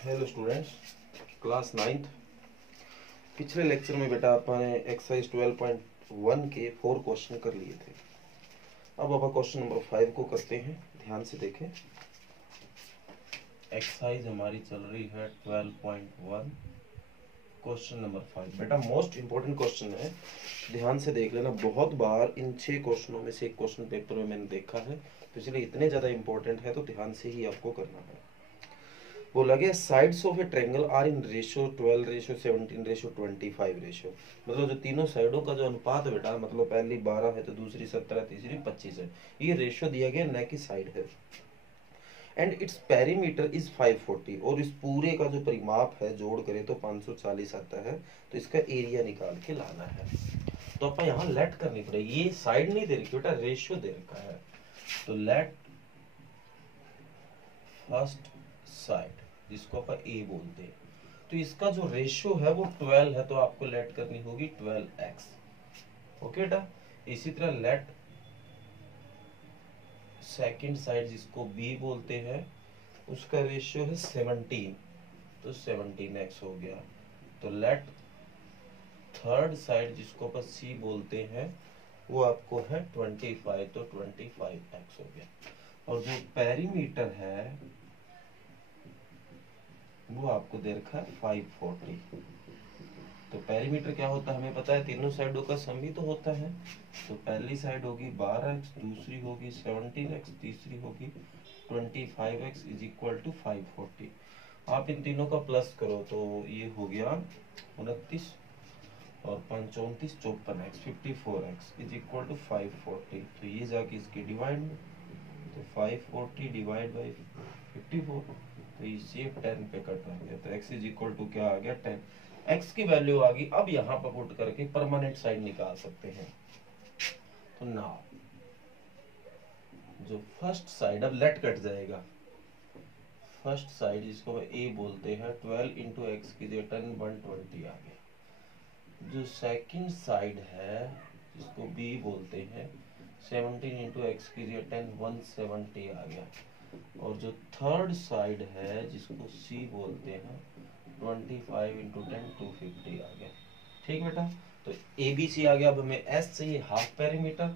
Hello students, class ninth. पिछले lecture में बेटा आपने एक्सरसाइज 12.1 के 4 क्वेश्चन कर लिए थे। अब आप क्वेश्चन नंबर 5 को करते हैं। ध्यान से देखें। एक्सरसाइज हमारी चल रही है 12.1, क्वेश्चन नंबर 5। बेटा मोस्ट इंपॉर्टेंट क्वेश्चन है, ध्यान से देख लेना। बहुत बार इन 6 क्वेश्चनों में से एक क्वेश्चन पेपर में मैंने देखा है, तो इसलिए इतने ज़्यादा इंपॉर्टेंट है तो ध्यान से ही आपको करना है। बोला गया sides of a triangle are in ratio 12 ratio 17 ratio 25 ratio. मतलब जो तीनों साइडों का जो अनुपात है बेटा, मतलब पहली 12 है तो दूसरी 17, तीसरी 25 है। ये रेशियो दिया गया, न कि साइड है। एंड इट्स पेरीमीटर इज 540, और इस पूरे का जो परिमाप है जोड़ करें तो 540 आता है। तो इसका एरिया निकाल के लाना है। तो अपन यहाँ लेट करनी पड़ेगी। ये साइड नहीं दे रखी बेटा, रेशियो दे रखा है। तो लेट फर्स्ट साइड, जिसको अपन ए बोलते हैं, तो इसका जो रेशियो है वो 12 है, तो आपको लेट करनी होगी 12x। ओके बेटा। इसी तरह लेट सेकंड साइड, जिसको बी बोलते हैं, उसका रेशियो है 17, तो 17x हो गया। तो लेट थर्ड साइड, जिसको अपन सी बोलते हैं, वो आपको है 25, तो 25x हो गया। और जो पेरीमीटर है वो आपको दे रखा है 540। तो पेरीमीटर क्या होता है हमें पता है, तीनों साइडों का सम ही तो होता है। तो पहली साइड होगी 12x, दूसरी होगी 17x, तीसरी होगी 25x इज इक्वल टू 540। आप इन तीनों का प्लस करो तो ये हो गया 29 और 5 34 54x 54x is equal to 540। तो ये जाके इसकी डिवाइड में, तो 540 डिवाइड बाई 54, तो इसे 10 पे कट आ गया। तो x इज इक्वल टू क्या आ गया 10। x की वैल्यू आ गई। अब यहाँ पर पुट करके परमानेंट साइड निकाल सकते हैं। तो नाउ जो फर्स्ट साइड, अब लेट कट जाएगा। फर्स्ट साइड जिसको a बोलते हैं 12 इंटू एक्स की जगह 10 120 आ गया। जो सेकंड साइड है जिसको b बोलते हैं 17 इंटू एक्स की जगह 10 170 आ गया। और जो थर्ड साइड है जिसको सी बोलते हैं 25 इंटू 10 250 आ गया। ठीक बेटा। तो ए बी सी आ गया। अब हमें एस चाहिए, हाफ पेरीमीटर।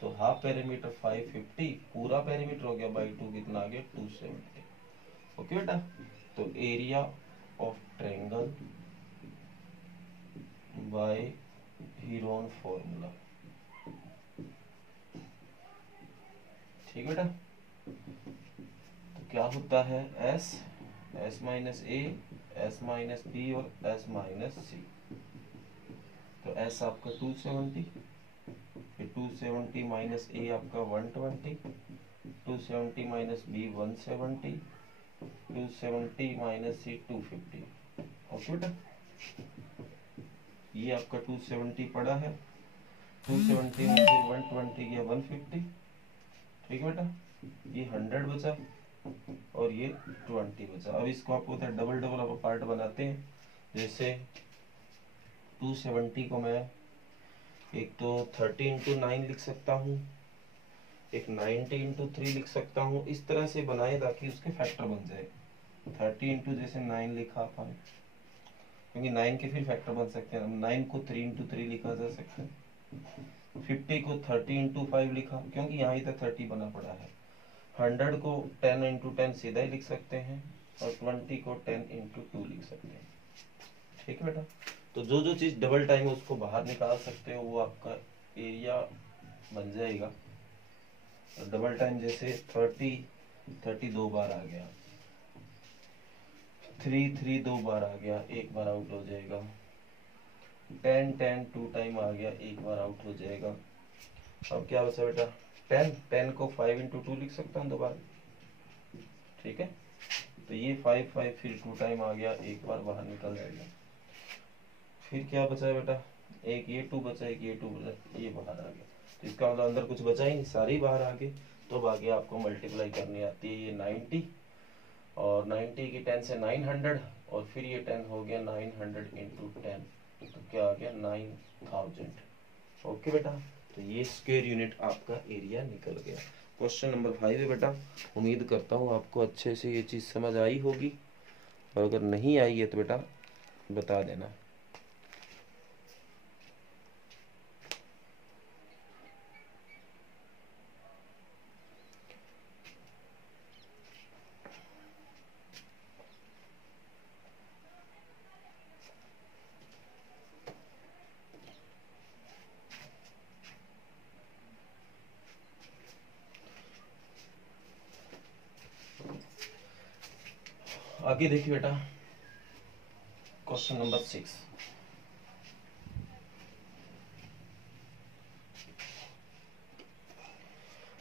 तो हाफ पेरीमीटर 550, पूरा पेरीमीटर हो गया बाई 2, कितना आ गया 270। ओके बेटा। तो area of triangle by Heron formula. ठीक बेटा। तो क्या होता है S, S minus A, S minus B और एस माइनस सी। तो एस आपका 270, फिर 270 माइनस ए आपका 120, 270 माइनस बी 170, 270 माइनस सी 250। ओके बेटा। ये आपका 270 पड़ा है, 270 में से 120 गया 150। ठीक है बेटा। ये 100 बचा और ये 20 बचा। अब इसको आपको होता है डबल डबल आप पार्ट बनाते हैं। जैसे 270 को मैं एक तो 30 इंटू 9 लिख सकता हूँ, एक 90 इंटू 3 लिख सकता हूँ। इस तरह से बनाए ताकि उसके फैक्टर बन जाए। 30 इंटू जैसे 9 लिखा अपन, क्योंकि 9 के फिर फैक्टर बन सकते हैं। 9 को 3 इंटू 3 लिखा जा सकता है। 50 को 30 इंटू 5 लिखा, क्योंकि यहाँ तक 30 बना पड़ा है। 100 को 10 इंटू 10 सीधा ही लिख सकते हैं, और 20 को 10 इंटू 2 लिख सकते हैं। ठीक है बेटा। तो जो जो चीज डबल टाइम है उसको बाहर निकाल सकते हो, वो आपका एरिया बन जाएगा। तो डबल टाइम जैसे 30 दो बार आ गया, 3 दो बार आ गया, एक बार आउट हो जाएगा। 10 टू टाइम आ गया, एक बार आउट हो जाएगा। अब क्या बचा बेटा 10 को 5 इंटू 2 लिख सकता हूँ दोबारा। ठीक है। तो ये 5 फिर 2 टाइम आ गया, एक बार बाहर निकल जाएगा। फिर क्या बचा है बेटा, एक ये 2 बचा, एक ये 2 बचा, ये बाहर आ गया। तो इसका मतलब अंदर कुछ बचा ही नहीं, सारी बाहर आ गई। तो अब आगे आपको मल्टीप्लाई करनी आती है। ये 90 और 90 की 10 से 900, और फिर ये 10 हो गया 900 इंटू 10, तो क्या आ गया 9000। ओके बेटा। तो ये स्क्वायर यूनिट आपका एरिया निकल गया। क्वेश्चन नंबर 5 है बेटा। उम्मीद करता हूँ आपको अच्छे से ये चीज़ समझ आई होगी। और अगर नहीं आई है तो बेटा बता देना। आगे देखिए बेटा, क्वेश्चन नंबर 6।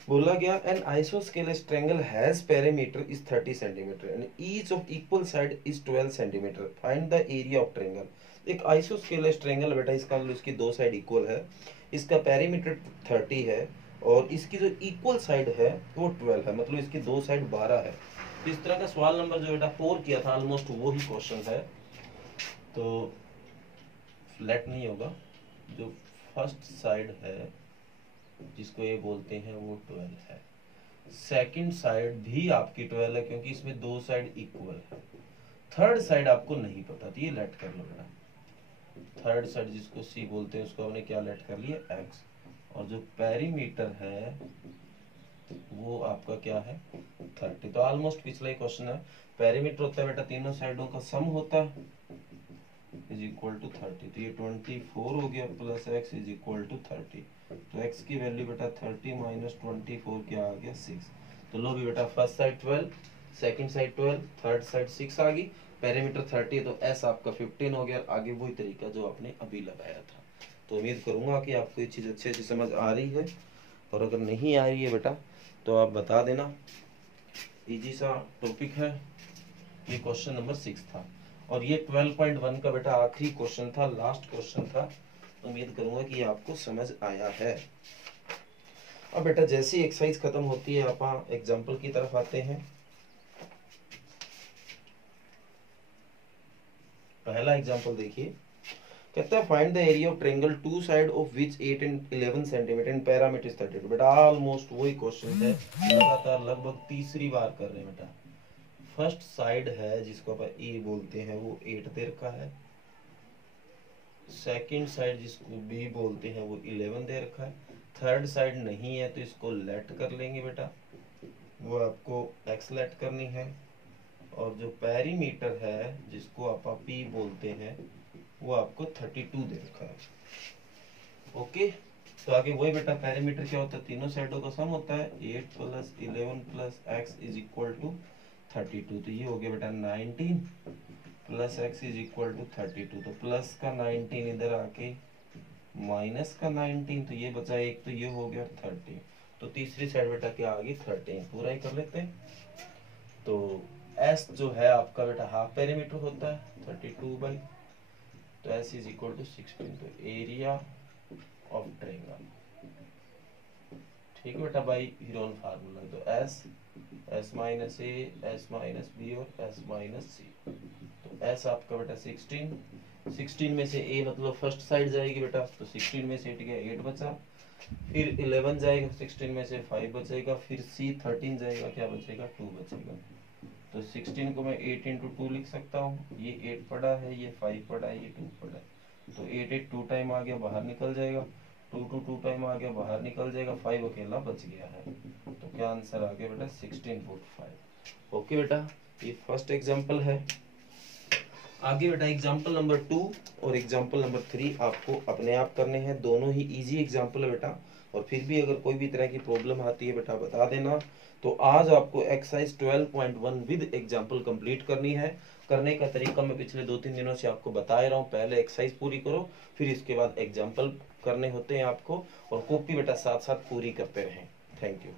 बोला गया an isosceles triangle has perimeter is 30 centimetre and each of equal side is 12 centimetre, find the area of triangle. एक आइसोस्केलेस ट्रायंगल बेटा, इसका मतलब इसकी दो साइड इक्वल है, इसका पेरीमीटर 30 है और इसकी जो इक्वल साइड है वो 12 है, मतलब इसकी दो साइड 12 है। तो इस तरह का सवाल नंबर जो बेटा 4 किया था, ऑलमोस्ट वो ही क्वेश्चन है, तो फ्लैट नहीं होगा। जो फर्स्ट साइड है जिसको ये बोलते हैं वो 12 है, सेकंड साइड भी आपकी 12 है क्योंकि इसमें दो साइड इक्वल है, थर्ड साइड आपको नहीं पता तो ये लेट कर लो बेटा। थर्ड साइड जिसको सी बोलते हैं उसको हमने क्या लेट कर लिया एक्स, और जो पेरीमीटर है वो आपका क्या है 30। तो ऑलमोस्ट पिछला ही क्वेश्चन है, पेरीमीटर होता है बेटा तीनों साइडों का सम होता है इज इक्वल टू 30, तो ये 24 हो गया plus X is equal to 30। तो x की वैल्यू बेटा 30 माइनस 24 क्या आ गया 6। तो लो भी बेटा, first side 12, second side 12, third side 6 आ गई, पेरीमीटर 30 तो s आपका 15 हो गया। आगे वही तरीका जो आपने अभी लगाया था। तो उम्मीद करूंगा कि आपको ये चीज़ अच्छे से समझ आ रही है, और अगर नहीं आ रही है बेटा तो आप बता देना। इजी सा टॉपिक है, ये क्वेश्चन नंबर 6 था और ये 12.1 का बेटा आखिरी क्वेश्चन था, लास्ट क्वेश्चन था। उम्मीद करूंगा कि आपको समझ आया है। अब बेटा जैसे ही एक्सरसाइज खत्म होती है आप एग्जांपल की तरफ आते हैं। पहला एग्जांपल देखिए, कहता है find the area of triangle two side of which 8 and 11 centimetre and parameter is 32। बेटा ऑलमोस्ट वही क्वेश्चन है, लगातार लगभग तीसरी बार कर रहे हैं बेटा। फर्स्ट साइड है जिसको अपन ए बोलते हैं वो 8 दे रखा है, सेकंड साइड जिसको बी बोलते हैं वो 11 दे रखा है, थर्ड साइड नहीं है तो इसको लेट कर लेंगे बेटा, वो आपको एक्स लेट करनी है, और जो पेरीमीटर है जिसको आप पी बोलते हैं वो आपको 32 दे रखा है। ओके, तो आगे वही बेटा, पेरीमीटर क्या होता है तीनों साइडों का सम होता है, 8 plus 11 plus X is equal to 32। तो ये हो गया बेटा 19 plus X is equal to 32। तो प्लस का 19 इधर आके माइनस का 19, तो ये बचा एक, तो ये हो गया 30। तो तीसरी साइड बेटा क्या आ गई 30, पूरा ही कर लेते हैं। तो एस जो है आपका बेटा हाफ पेरीमीटर होता है 32 बाई, तो एस इज इक्वल टू 16। तो एरिया ऑफ ट्रायंगल, ठीक है बेटा, बाई हीरोन फार्मूला। तो S minus A, S minus B और एस माइनस सी। तो एस आपका बेटा 16 में से ए मतलब फर्स्ट साइड जाएगी बेटा, तो 16 में से 8 गया 8 बचा, फिर 11 जाएगा 16 में से 5 बचेगा, फिर सी 13 जाएगा क्या बचेगा 2 बचेगा। तो 16 को मैं 8 इंटू 2 लिख सकता हूँ, ये 8 पड़ा है, ये 5 पड़ा है, ये 2 पड़ा है, तो 8 2 टाइम आ गया बाहर निकल जाएगा, 2 टाइम आ गया बाहर निकल जाएगा, 5 अकेला बच गया है। तो क्या आंसर आ गया बेटा 16.5। ओके बेटा, ये फर्स्ट एग्जाम्पल है। आगे बेटा एग्जाम्पल नंबर 2 और एग्जाम्पल नंबर 3 आपको अपने आप करने हैं, दोनों ही इजी एग्जाम्पल है बेटा। और फिर भी अगर कोई भी तरह की प्रॉब्लम आती है बेटा बता देना। तो आज आपको एक्सरसाइज 12.1 विद एग्जाम्पल कंप्लीट करनी है। करने का तरीका मैं पिछले 2-3 दिनों से आपको बता रहा हूँ, पहले एक्सरसाइज पूरी करो, फिर इसके बाद एग्जाम्पल करने होते हैं आपको, और कॉपी बेटा साथ साथ पूरी करते रहें। Thank you.